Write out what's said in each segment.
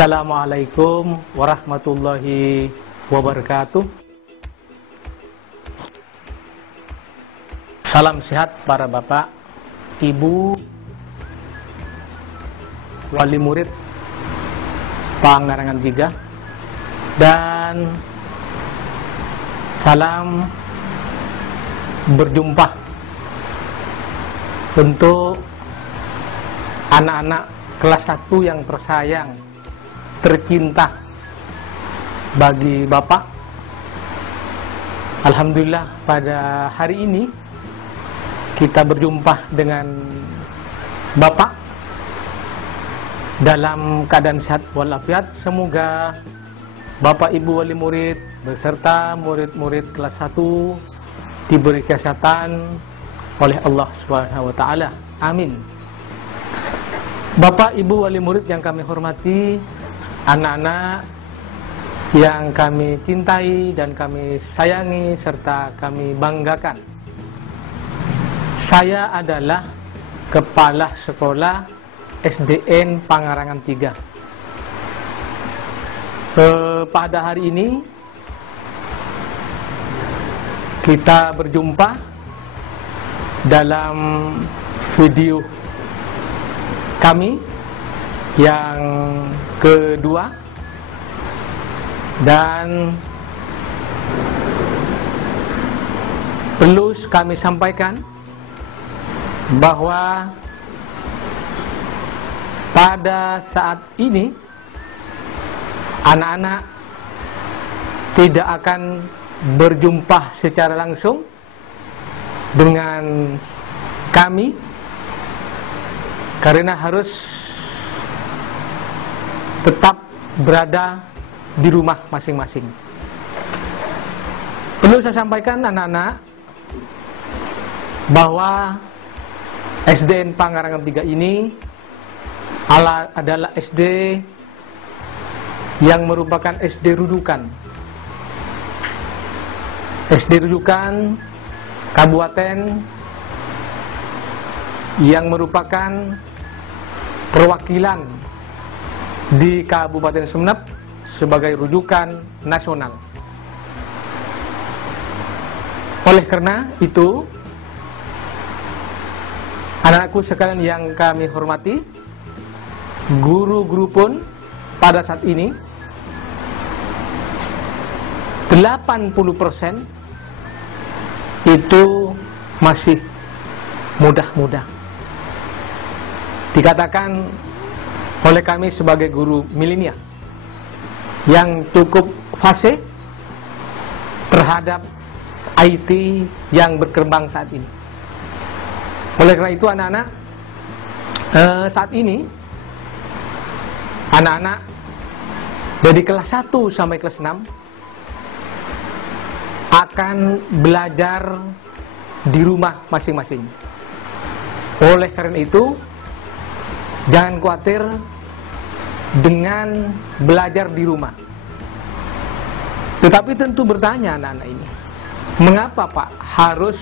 Assalamualaikum warahmatullahi wabarakatuh. Salam sehat para bapak, ibu, wali murid Pangarangan 3, dan salam berjumpa untuk anak-anak kelas 1 yang tersayang, tercinta bagi Bapak. Alhamdulillah pada hari ini kita berjumpa dengan Bapak dalam keadaan sehat walafiat. Semoga Bapak Ibu wali murid beserta murid-murid kelas 1 diberi kesehatan oleh Allah Subhanahu wa taala. Amin. Bapak Ibu wali murid yang kami hormati, anak-anak yang kami cintai dan kami sayangi serta kami banggakan. Saya adalah Kepala Sekolah SDN Pangarangan 3. Pada hari ini kita berjumpa dalam video kami yang kedua, dan perlu kami sampaikan bahwa pada saat ini anak-anak tidak akan berjumpa secara langsung dengan kami karena harus tetap berada di rumah masing-masing. Perlu saya sampaikan anak-anak bahwa SDN Pangarangan 3 ini adalah SD yang merupakan SD rujukan. SD rujukan kabupaten yang merupakan perwakilan di Kabupaten Sumeneb sebagai rujukan nasional. Oleh karena itu, anak-anakku sekalian yang kami hormati, guru-guru pun pada saat ini 80% itu masih muda-muda. Dikatakan oleh kami sebagai guru milenial yang cukup fasih terhadap IT yang berkembang saat ini. Oleh karena itu anak-anak, saat ini anak-anak dari kelas 1 sampai kelas 6 akan belajar di rumah masing-masing. Oleh karena itu, jangan khawatir dengan belajar di rumah. Tetapi tentu bertanya anak-anak ini, mengapa Pak harus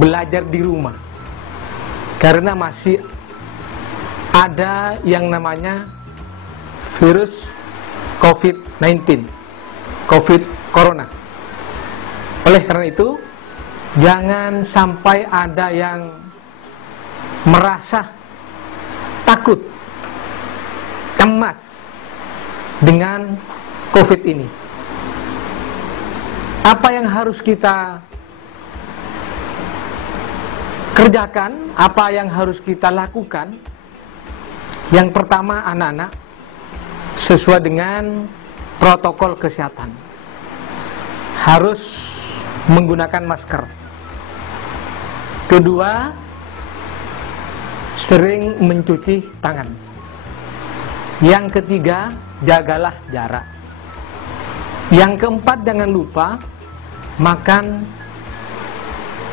belajar di rumah? Karena masih ada yang namanya virus COVID-19, COVID Corona. Oleh karena itu, jangan sampai ada yang merasa takut, cemas dengan COVID ini. Apa yang harus kita kerjakan, apa yang harus kita lakukan? Yang pertama, anak-anak, sesuai dengan protokol kesehatan, harus menggunakan masker. Kedua, sering mencuci tangan. Yang ketiga, jagalah jarak. Yang keempat, jangan lupa makan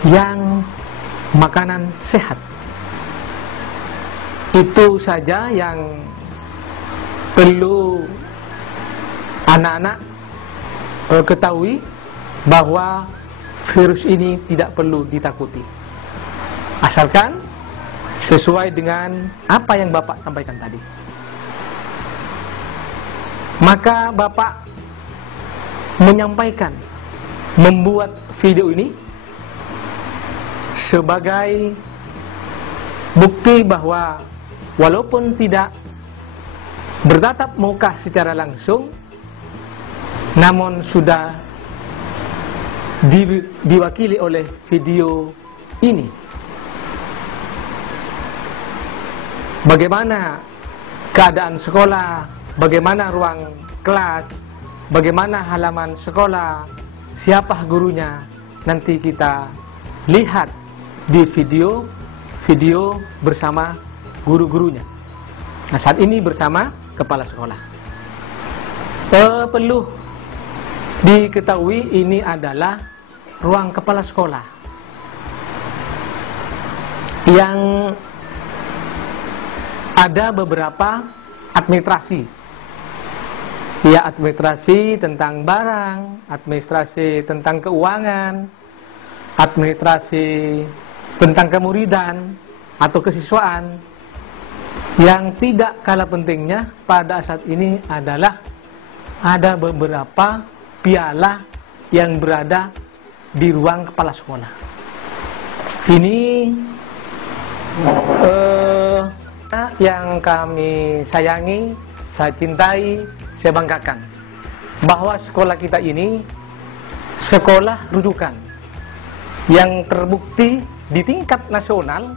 yang makanan sehat. Itu saja yang perlu anak-anak ketahui, bahwa virus ini tidak perlu ditakuti, asalkan sesuai dengan apa yang Bapak sampaikan tadi. Maka Bapak menyampaikan, membuat video ini sebagai bukti bahwa walaupun tidak bertatap muka secara langsung, namun sudah diwakili oleh video ini. Bagaimana keadaan sekolah, bagaimana ruang kelas, bagaimana halaman sekolah, siapa gurunya, nanti kita lihat di video bersama guru-gurunya. Nah, saat ini bersama kepala sekolah. Perlu diketahui ini adalah ruang kepala sekolah yang ada beberapa administrasi. Ya, administrasi tentang barang, administrasi tentang keuangan, administrasi tentang kemuridan atau kesiswaan. Yang tidak kalah pentingnya pada saat ini adalah ada beberapa piala yang berada di ruang kepala sekolah. Ini yang kami sayangi, saya cintai, saya banggakan bahwa sekolah kita ini sekolah rujukan yang terbukti di tingkat nasional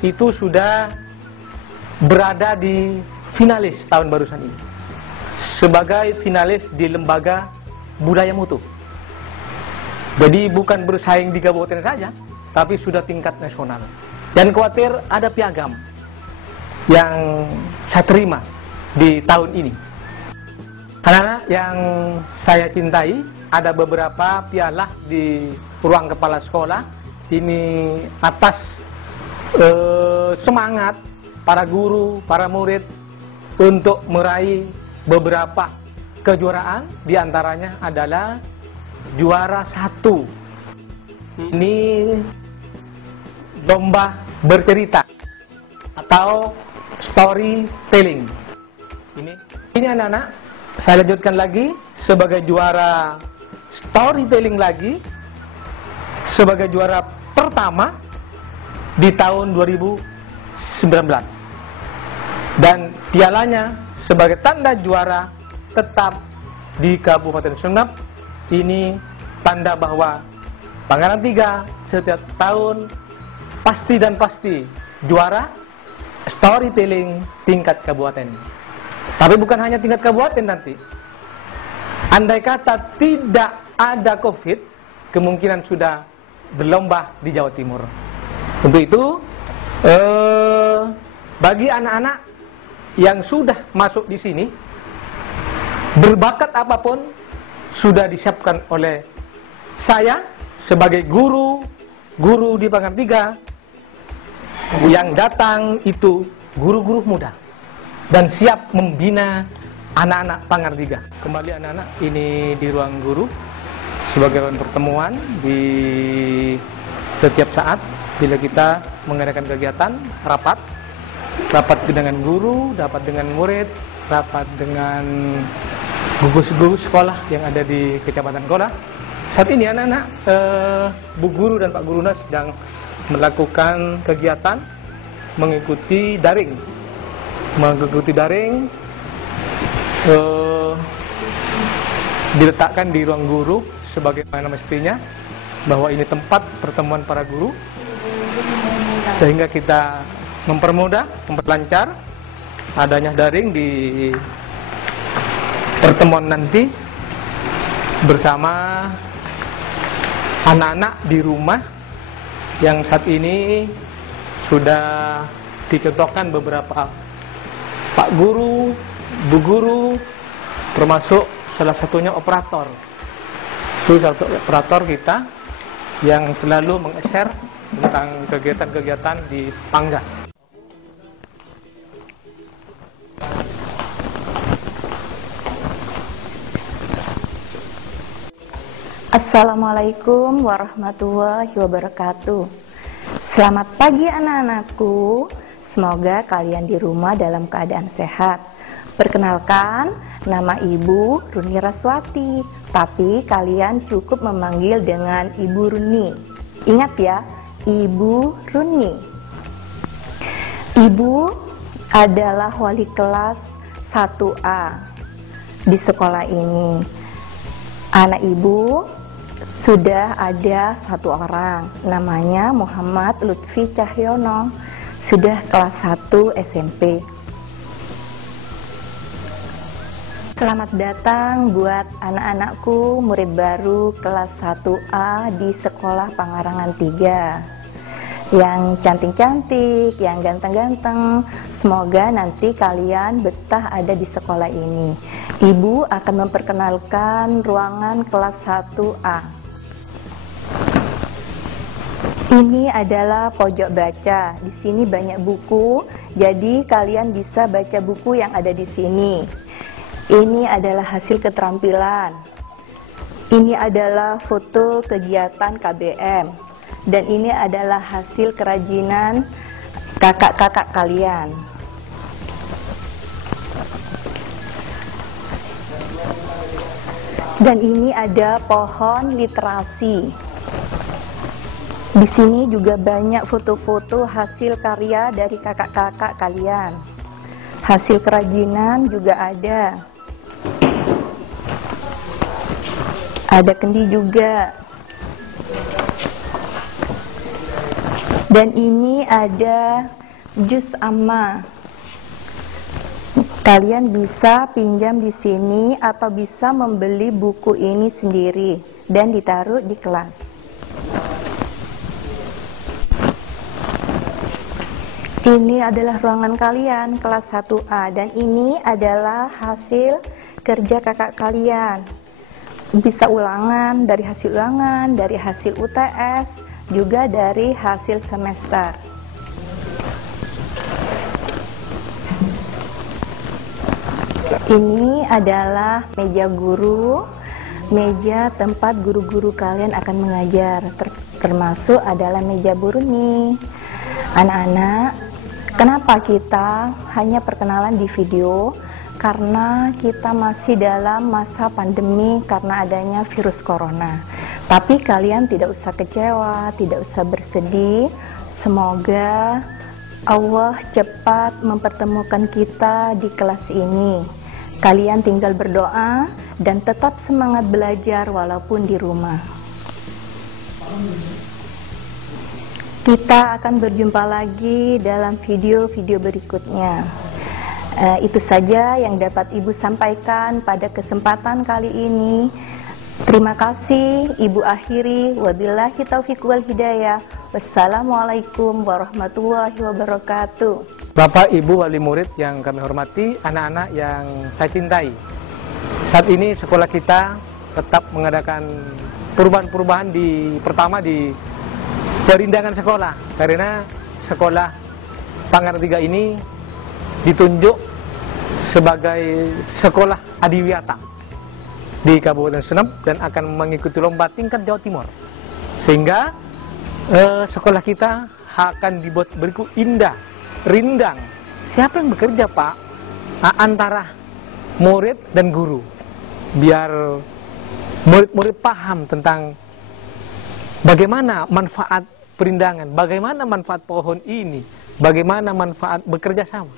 itu sudah berada di finalis tahun barusan ini sebagai finalis di lembaga budaya mutu. Jadi bukan bersaing di kabupaten saja, tapi sudah tingkat nasional. Dan khawatir ada piagam yang saya terima di tahun ini. Karena yang saya cintai, ada beberapa piala di ruang kepala sekolah. Ini atas semangat para guru, para murid untuk meraih beberapa kejuaraan. Di antaranya adalah juara 1. Ini lomba bercerita atau storytelling. Ini anak-anak, saya lanjutkan lagi sebagai juara storytelling lagi, sebagai juara pertama di tahun 2019. Dan pialanya sebagai tanda juara tetap di Kabupaten Sumeneb. Ini tanda bahwa Pangaran 3 setiap tahun pasti juara storytelling tingkat kabupaten. Tapi bukan hanya tingkat kabupaten nanti. Andai kata tidak ada COVID, kemungkinan sudah berlomba di Jawa Timur. Untuk itu, bagi anak-anak yang sudah masuk di sini, berbakat apapun sudah disiapkan oleh saya sebagai guru di Pangaran 3. Yang datang itu guru-guru muda dan siap membina anak-anak Pangaran 3. Kembali anak-anak, ini di ruang guru sebagai ruang pertemuan di setiap saat bila kita mengadakan kegiatan rapat dengan guru, rapat dengan murid, rapat dengan gugus-gugus sekolah yang ada di Kecamatan Kola. Saat ini anak-anak, Bu Guru dan Pak Guruna sedang melakukan kegiatan mengikuti daring. Diletakkan di ruang guru sebagaimana mestinya, bahwa ini tempat pertemuan para guru, sehingga kita mempermudah, memperlancar adanya daring di pertemuan nanti bersama anak-anak di rumah yang saat ini sudah dicontohkan beberapa Pak Guru, Bu Guru, termasuk salah satunya operator. Itu salah satu operator kita yang selalu meng-share tentang kegiatan-kegiatan di Pangga. Assalamualaikum warahmatullahi wabarakatuh. Selamat pagi anak-anakku. Semoga kalian di rumah dalam keadaan sehat. Perkenalkan, Nama Ibu Runi Raswati, tapi kalian cukup memanggil dengan Ibu Runi. Ingat ya, Ibu Runi. Ibu adalah wali kelas 1A di sekolah ini. Anak Ibu sudah ada 1 orang, namanya Muhammad Lutfi Cahyono, sudah kelas 1 SMP. Selamat datang buat anak-anakku murid baru kelas 1A di Sekolah Pangarangan 3. Yang cantik-cantik, yang ganteng-ganteng, semoga nanti kalian betah ada di sekolah ini. Ibu akan memperkenalkan ruangan kelas 1A. Ini adalah pojok baca. Di sini banyak buku, jadi kalian bisa baca buku yang ada di sini. Ini adalah hasil keterampilan. Ini adalah foto kegiatan KBM. Dan ini adalah hasil kerajinan kakak-kakak kalian. Dan ini ada pohon literasi. Di sini juga banyak foto-foto hasil karya dari kakak-kakak kalian. Hasil kerajinan juga ada. Ada kendi juga. Dan ini ada jus amma. Kalian bisa pinjam di sini atau bisa membeli buku ini sendiri dan ditaruh di kelas. Ini adalah ruangan kalian kelas 1A dan ini adalah hasil kerja kakak kalian. Bisa ulangan, dari hasil UTS, juga dari hasil semester. Ini adalah meja guru, meja tempat guru-guru kalian akan mengajar, termasuk adalah meja buru nih. Anak-anak, kenapa kita hanya perkenalan di video? Karena kita masih dalam masa pandemi karena adanya virus corona. Tapi kalian tidak usah kecewa, tidak usah bersedih. Semoga Allah cepat mempertemukan kita di kelas ini. Kalian tinggal berdoa dan tetap semangat belajar walaupun di rumah. Kita akan berjumpa lagi dalam video-video berikutnya. Itu saja yang dapat Ibu sampaikan pada kesempatan kali ini. Terima kasih, Ibu akhiri. Wabillahi taufiq wal hidayah. Wassalamualaikum warahmatullahi wabarakatuh. Bapak, Ibu, wali murid yang kami hormati, anak-anak yang saya cintai. Saat ini sekolah kita tetap mengadakan perubahan-perubahan pertama di perindangan sekolah. Karena sekolah Pangarangan 3 ini ditunjuk sebagai sekolah adiwiyata di Kabupaten Sumeneb dan akan mengikuti lomba tingkat Jawa Timur, sehingga sekolah kita akan dibuat berikut indah, rindang. Siapa yang bekerja, Pak? Antara murid dan guru, biar murid-murid paham tentang bagaimana manfaat perindangan, bagaimana manfaat pohon ini, bagaimana manfaat bekerja sama.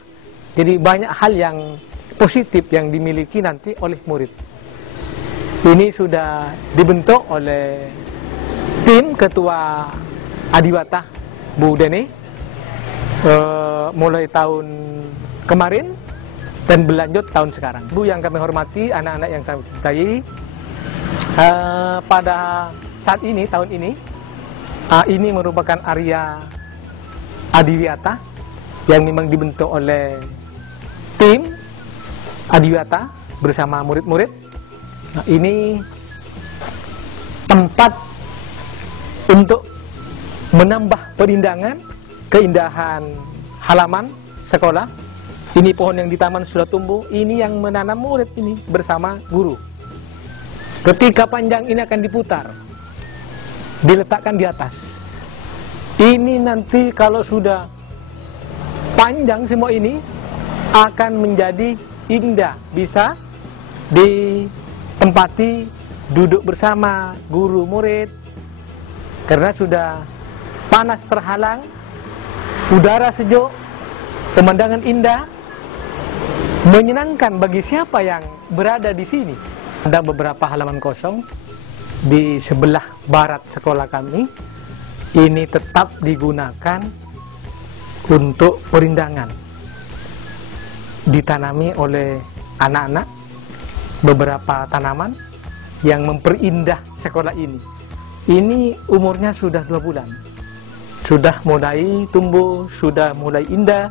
Jadi banyak hal yang positif yang dimiliki nanti oleh murid. Ini sudah dibentuk oleh tim Ketua Adiwata Bu Deni mulai tahun kemarin dan berlanjut tahun sekarang. Bu yang kami hormati, anak-anak yang saya cintai, pada saat ini, tahun ini merupakan area Adiwiyata yang memang dibentuk oleh tim Adiwiyata bersama murid-murid. Nah, ini tempat untuk menambah perindangan, keindahan halaman sekolah. Ini pohon yang di taman sudah tumbuh, ini yang menanam murid ini bersama guru. Ketika panjang ini akan diputar, diletakkan di atas. Ini nanti kalau sudah panjang semua ini akan menjadi indah, bisa ditempati duduk bersama guru murid, karena sudah panas terhalang, udara sejuk, pemandangan indah, menyenangkan bagi siapa yang berada di sini. Ada beberapa halaman kosong di sebelah barat sekolah kami, ini tetap digunakan untuk perindangan. Ditanami oleh anak-anak beberapa tanaman yang memperindah sekolah ini. Ini umurnya sudah 2 bulan. Sudah mulai tumbuh, sudah mulai indah,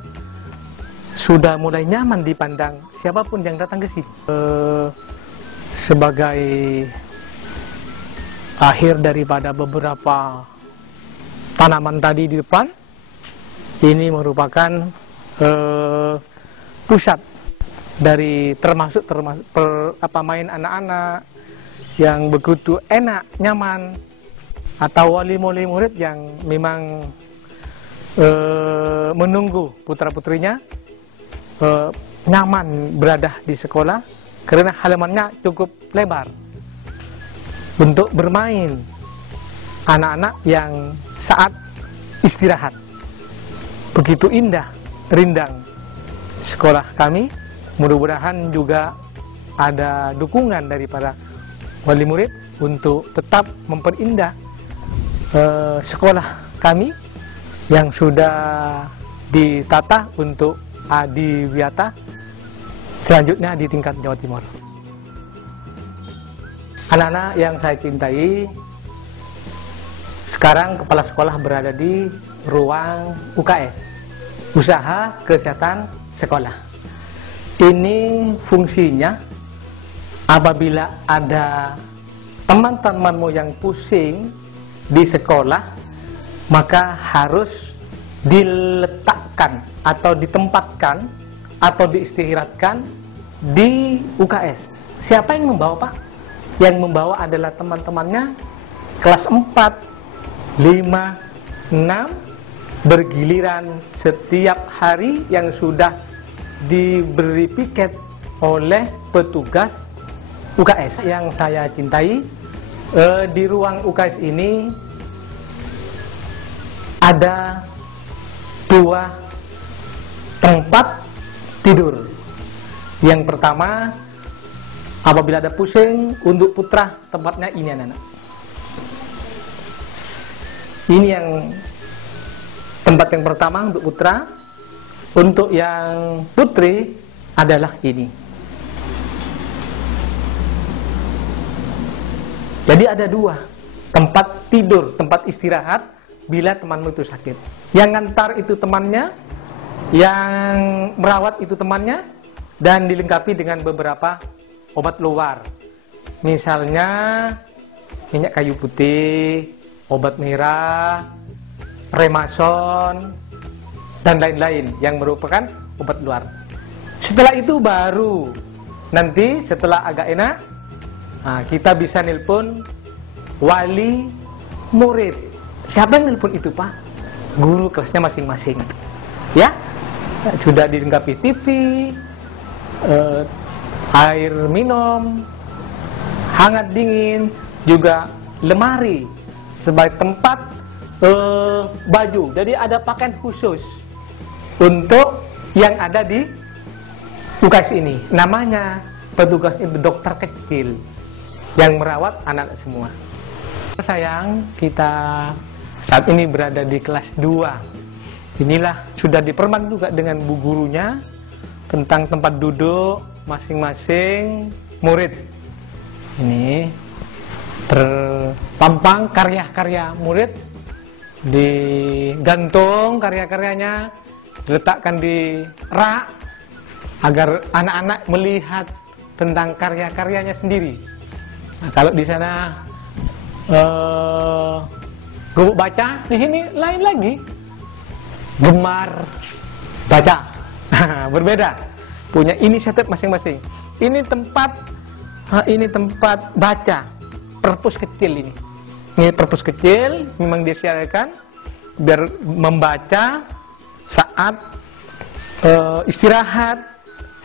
sudah mulai nyaman dipandang siapapun yang datang ke sini. Sebagai akhir daripada beberapa tanaman tadi di depan, ini merupakan pusat dari termasuk main anak-anak yang begitu enak, nyaman, atau wali-wali murid yang memang menunggu putra-putrinya nyaman berada di sekolah karena halamannya cukup lebar untuk bermain anak-anak yang saat istirahat. Begitu indah, rindang sekolah kami. Mudah-mudahan juga ada dukungan dari para wali murid untuk tetap memperindah sekolah kami yang sudah ditata untuk adiwiyata selanjutnya di tingkat Jawa Timur. Anak-anak yang saya cintai, sekarang kepala sekolah berada di ruang UKS, Usaha Kesehatan Sekolah. Ini fungsinya apabila ada teman-temanmu yang pusing di sekolah, maka harus diletakkan atau ditempatkan atau diistirahatkan di UKS. Siapa yang membawa, Pak? Yang membawa adalah teman-temannya kelas 4, 5, 6 bergiliran setiap hari yang sudah diberi piket oleh petugas UKS. Yang saya cintai, di ruang UKS ini ada 2 tempat tidur. Yang pertama, apabila ada pusing untuk putra, tempatnya ini anak-anak. Ini yang tempat yang pertama untuk putra. Untuk yang putri adalah ini. Jadi ada 2 tempat tidur, tempat istirahat bila temanmu itu sakit. Yang ngantar itu temannya, yang merawat itu temannya, dan dilengkapi dengan beberapa obat luar. Misalnya minyak kayu putih, obat merah, remason, dan lain-lain yang merupakan obat luar. Setelah itu baru nanti setelah agak enak, kita bisa nelpon wali murid. Siapa yang nelpon itu, Pak? Guru kelasnya masing-masing. Ya, sudah dilengkapi TV, air minum, hangat dingin, juga lemari sebagai tempat baju. Jadi ada pakaian khusus untuk yang ada di UKS ini. Namanya petugas itu dokter kecil yang merawat anak semua. Sayang, kita saat ini berada di kelas 2. Inilah sudah diperban juga dengan bu gurunya tentang tempat duduk masing-masing murid. Ini terpampang karya-karya murid, digantung karya-karyanya, diletakkan di rak agar anak-anak melihat tentang karya-karyanya sendiri. Nah, kalau di sana gubuk baca, di sini lain lagi, gemar baca. Berbeda, punya inisiatif masing-masing. Ini tempat baca, perpus kecil ini. Ini perpus kecil, memang disiapkan biar membaca saat istirahat,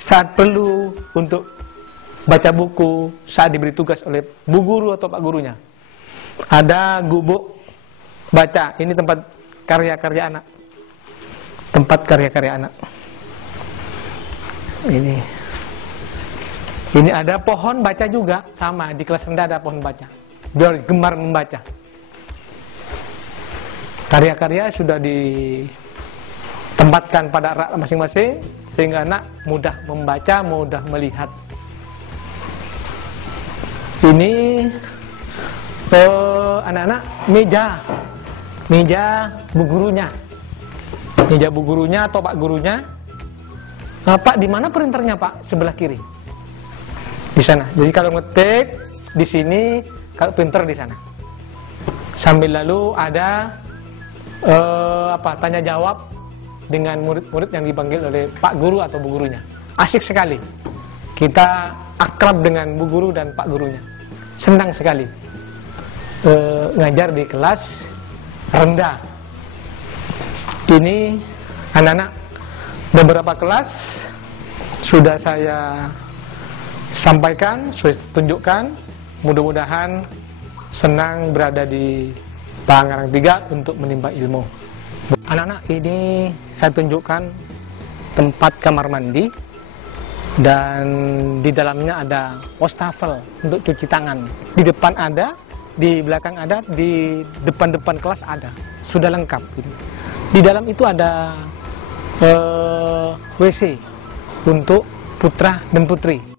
saat perlu untuk baca buku saat diberi tugas oleh bu guru atau pak gurunya. Ada gubuk baca, ini tempat karya-karya anak. Tempat karya-karya anak. Ini ada pohon baca juga, sama di kelas rendah ada pohon baca. Biar gemar membaca. Karya-karya sudah ditempatkan pada rak masing-masing sehingga anak mudah membaca, mudah melihat. Ini anak-anak meja bu gurunya. Meja bu gurunya atau pak gurunya. Nah, Pak, di mana printernya, Pak? Sebelah kiri. Di sana. Jadi kalau ngetik di sini, kalau printer di sana. Sambil lalu ada tanya jawab dengan murid-murid yang dipanggil oleh Pak Guru atau Bu Gurunya. Asik sekali. Kita akrab dengan Bu Guru dan Pak Gurunya. Senang sekali ngajar di kelas rendah. Ini anak-anak beberapa kelas sudah saya sampaikan, sudah tunjukkan. Mudah-mudahan senang berada di Pangarang 3 untuk menimba ilmu. Anak-anak, ini saya tunjukkan tempat kamar mandi dan di dalamnya ada wastafel untuk cuci tangan. Di depan ada, di belakang ada, di depan-depan kelas ada. Sudah lengkap. Di dalam itu ada WC untuk putra dan putri.